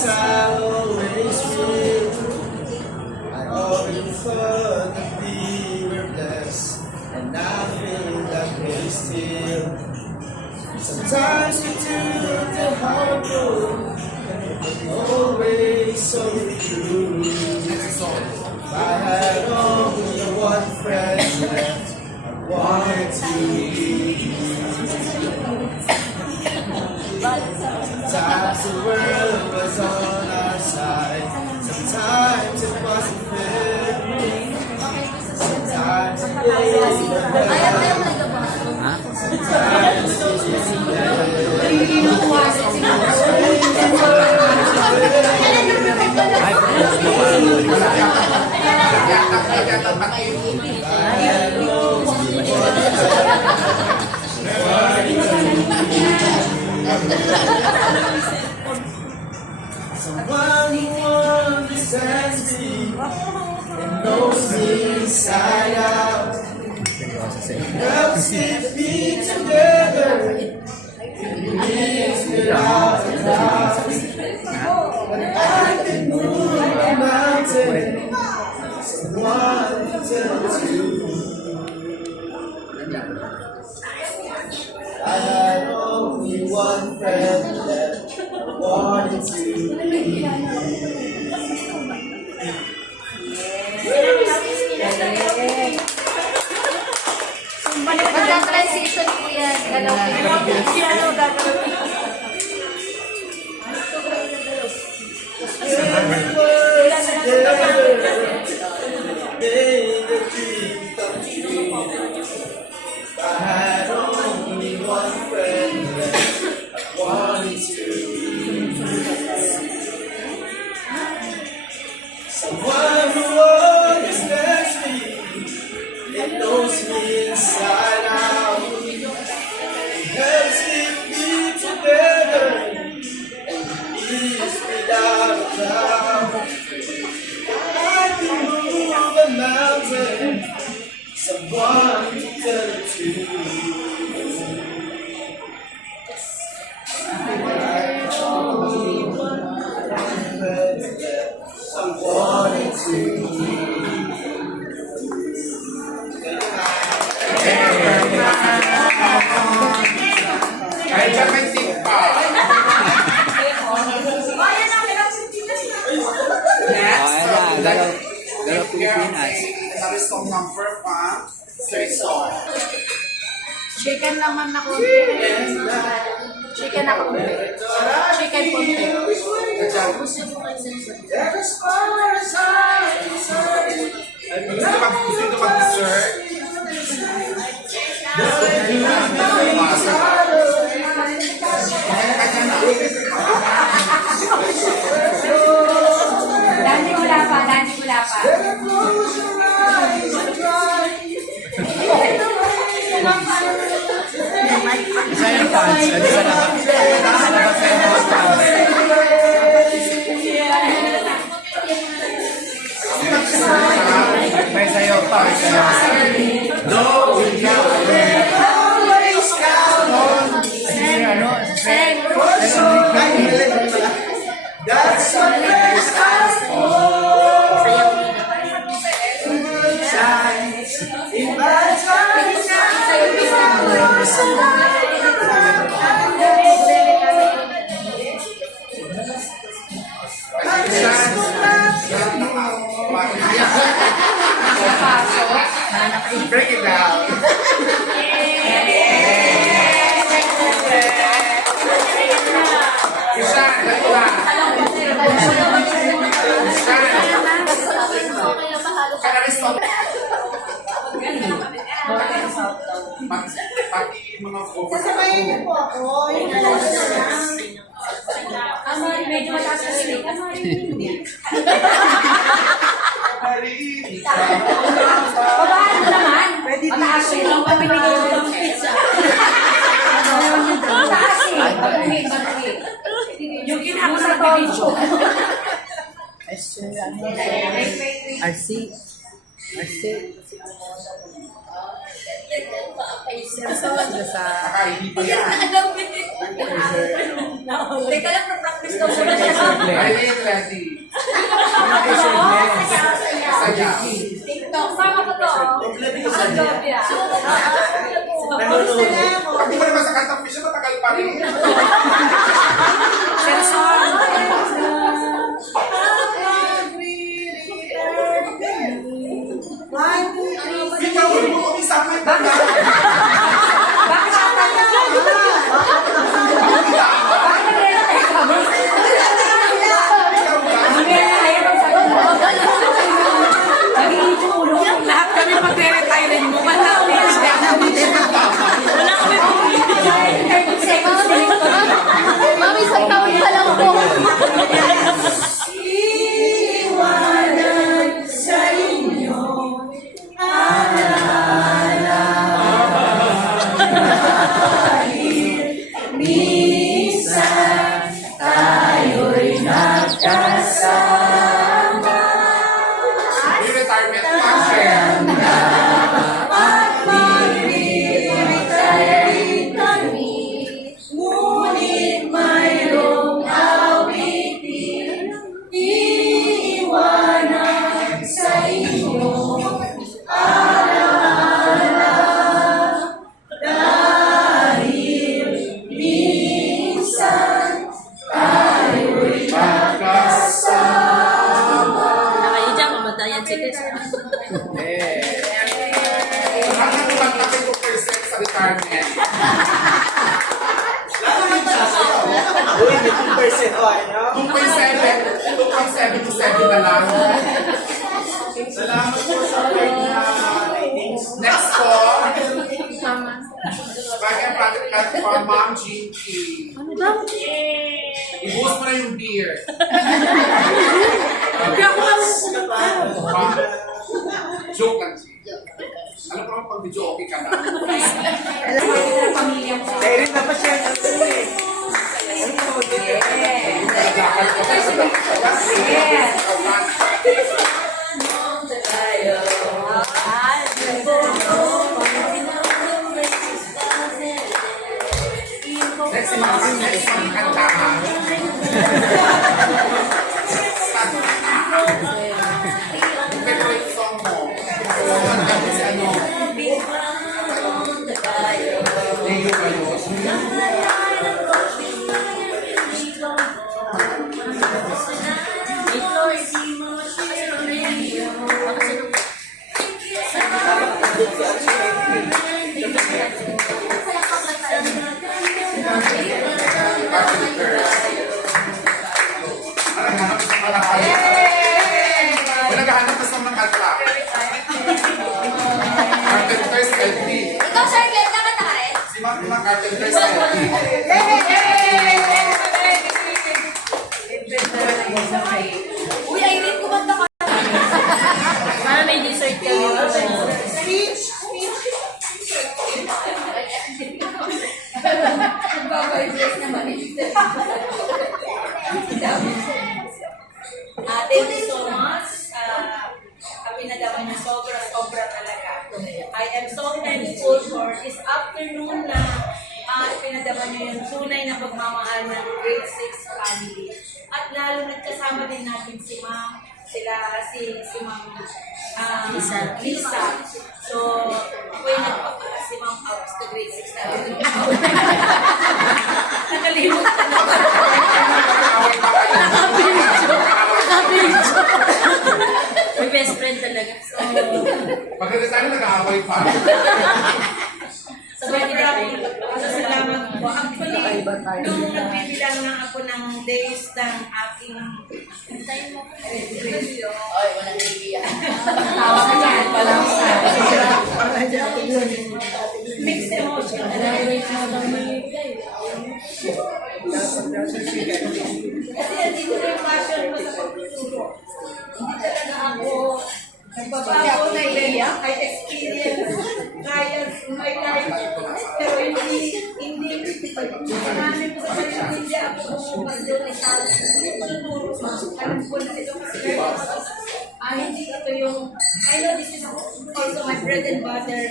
as I always will. I always thought that we were blessed, and I feel that way still. Sometimes we took the hard road, always so true. If I had only one friend left, I wanted to be. Sometimes the world was on our side, sometimes it wasn't fair. Sometimes it was someone who understands me and knows me inside out, helps keep me together, leaves me out and out. When I can move a mountain, someone to tell to. I had only one friend left, I wanted to be. Magka-transition po yan. I had only one friend left, I wanted to be. Someone who understands me and knows me inside out, helps keep me together and leaves me down a cloud. I can move a mountain, someone to tell it to. I only one friend left, I wanted to be. Galaw Pilipinas. That is song number 1, 3 song. Chicken naman na konti. Chicken na konti. Chicken konti. Gusto nyo mag-dessert? Dati wala pa. Isa yung fans. Isa na may sayo pa. No, we can always count on. That's what makes us whole. Shines in bad times. Break it down. Sasabayin niyo po ako. Yung alam ko na. Medyo mataas na sila. Babaan mo naman. Mataas sila. Pabibigay mo ng pizza. Mataas sila. Pabibigay. Yung kinako sa video. RC. Teka lang, practice Irene, ready. Saya. TikTok. Sama ko to. Ang Jovia. Nanonood. Hindi mo naman sa kantang fish, matagal pa rin. Ikaw, huwag mo isang kanta na. Bakit Lahat kami pag-retire mo. Wala kami Mami, sa taon pa lang po. Yung retirement function. kayo dyan, mamatayan si Tess. Ang naman natin 2% sa retirement. Uy, may 2% o ano? 2.7 na lang. Salamat po sa like na ratings. Next po. Bagay project at from Ma'am Jinky. Ano daw? I-boost mo na yung beer. Hindi ako lang. Joke lang, G. Alam ko naman pag video okay ka na. Dahil rin napashare na ito eh. Nagkakal ko tayo sa Next month, kantahan. Favorite song mo? Ano si ano? Leo kayo. Naghahanap na sa mga kanta. Carpenter's LP. Ikaw, Charlotte, nakata ka rin? Si mga Carpenter's LP. Uy, Irene, kumanta ka. Para may dessert kayo. Thank you so much. Pinadaman niyo sobra talaga. I am so thankful for this afternoon na pinadaman niyo yung tunay na pagmamahal ng grade 6 family. At lalo nagkasama din natin si Ma'am, si Ma'am Lisa. So, ako yung nagpapala si Ma'am out sa grade 6 natin. Nakalimutan na ba? May best friend talaga. Maganda tayo nag-aaway pa. Sobrang salamat po. Actually, nung nagbibilang na ako ng days ng aking graduation, tawa ka dyan pa lang sa mixed emotion. Kasi andito na yung passion ko sa pagtuturo. Hindi talaga ako nagbabago na iiyak. I experience trials in my life. Pero hindi sinabi ko sa sarili, hindi ako bumukal doon sa tuturo. Alam ko na ito kasi hindi ito yung, I know this is also my bread and butter,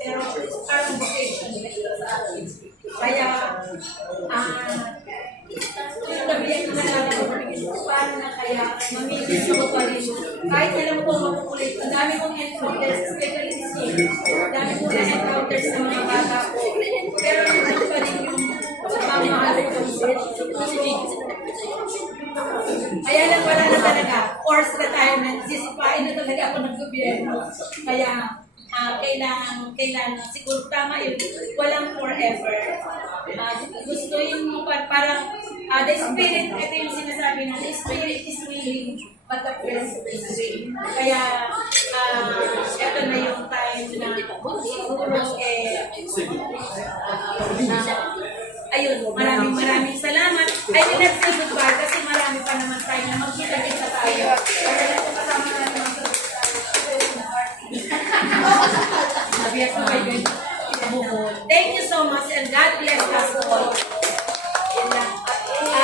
pero parang vocation nila sa akin. Kaya, paggabihan ko na namin paano na kaya mamimiss ko pa rin. Kahit alam ko makukulit, ang dami kong encounters, especially this year. Ang dami kong encounters ng mga bata ko. Pero nandun pa rin yung pagmamahal ko. Kaya lang wala na talaga. Forced retirement. Sisipain na talaga ako ng gobyerno. Kaya kailangan siguro tama yun. Walang forever. Gusto yung parang the spirit, ito yung sinasabi na the spirit is willing but the flesh is weak. Kaya ito na yung time na siguro ayun, maraming salamat. I will not say goodbye kasi marami pa naman tayo na magkita-kita tayo. Kaya ito kasama natin mga thank you so much and God bless us all.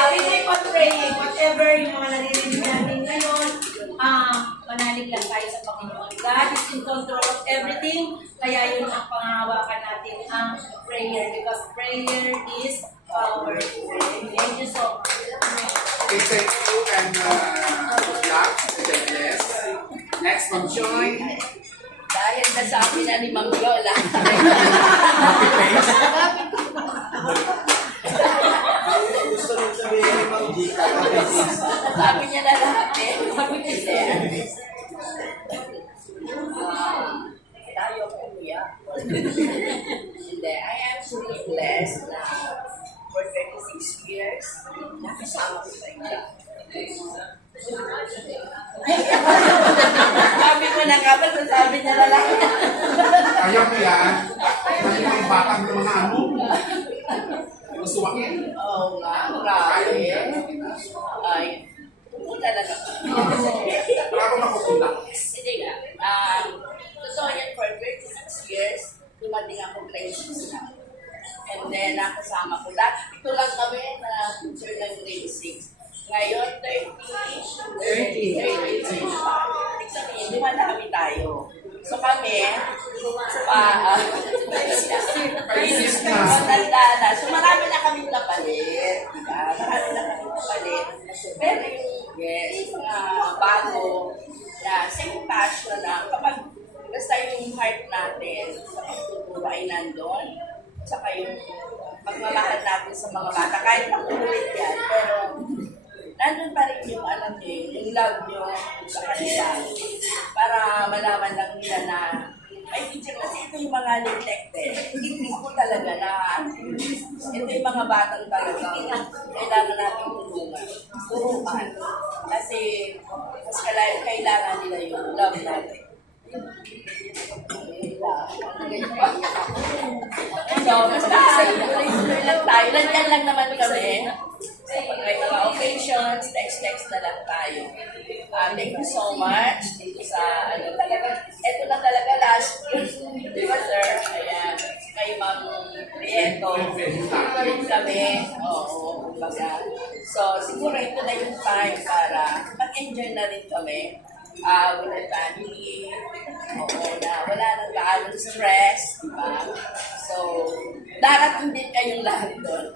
We keep on praying, whatever yung mga naririnig natin ngayon, manalig lang tayo sa Panginoon. God is in control of everything, kaya yun ang pangahawakan natin, ang prayer, because prayer is powerful. Thank you so much. Okay, thank you and good luck. Yes. Next, Ma'am Joy. Dahil nasabi na ni Ma'am Yola. Gusto rin sabihin ni Ma'am G, kakabisis. Sabi niya na lahat eh. Sabi niya tayo kuya. Hindi, I am truly blessed na for 36 years, nakasama ko sa inyo. Sabi ko na kapag sabi niya na lang. Kaya ko yan. Kaya ko yung batang ng mga ano. Gusto ko yan. Oo nga, grabe. Ay, pumunta lang ako. Para ko makupunta. Hindi nga. Totoo yan, for 36 years, dumating ako grade 6 na. And then, nakasama ko lahat. Ito lang kami na teacher ng grade 6. Ngayon, 30. Ibig sabihin, dumadami tayo. So kami, matanda na. So marami na kaming napalit. Diba? Marami na kaming napalit. Pero yung, yes, bago, na same passion na kapag basta yung heart natin sa pagtuturo ay nandun, saka yung pagmamahal natin sa mga bata, kahit makulit yan, pero nandun pa rin yung alam nyo, yung love nyo sa kanila. Para malaman lang nila na, ay teacher, kasi ito yung mga neglected. Hindi ko talaga na, ito yung mga batang talaga, kailangan natin turuan. Kasi, mas kailangan nila yung love natin. So, basta, tuloy lang tayo. Nandiyan lang naman kami. Pag may mga occasions, text na lang tayo. Thank you so much. Dito sa, ito na talaga last year. Di ba, sir? Ayan. Kay Ma'am Prieto. Kami. Oo. Kumbaga. So, siguro ito na yung time para mag-enjoy na rin kami. With the family. Oo, na wala nang gaano stress. Diba? So, darating din kayong lahat doon.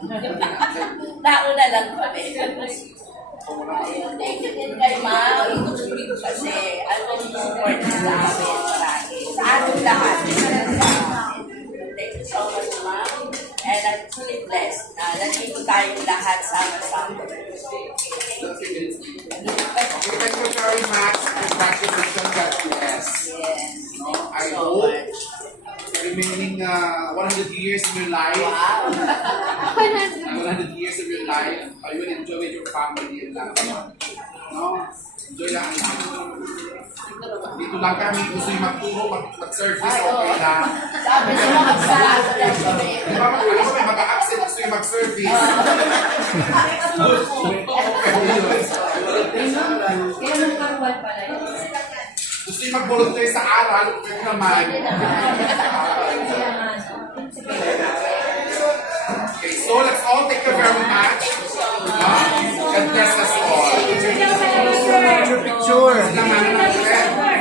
Nauna lang kami. Ayun, thank you din kay Ma'am. Kasi, yung support sa amin marami. Sa ating lahat. Thank you so much, Ma'am. And I'm truly blessed na nandito tayong lahat sama-sama. Thank you very much. Congratulations, God bless. Yes. I hope remaining 100 years of your life. Wow. 100 years of your life, you will enjoy with your family and love. No? Enjoy lang ang lahat. Dito lang kami, gusto yung magturo, mag-service, okay lang. Sabi niya mag-service lang kami. Di ba, may mag-absent, gusto yung mag-service. Gusto yung mag-volunteer sa aral, pwede naman. Okay, so let's all take you very much. God bless us all. Picture. Naman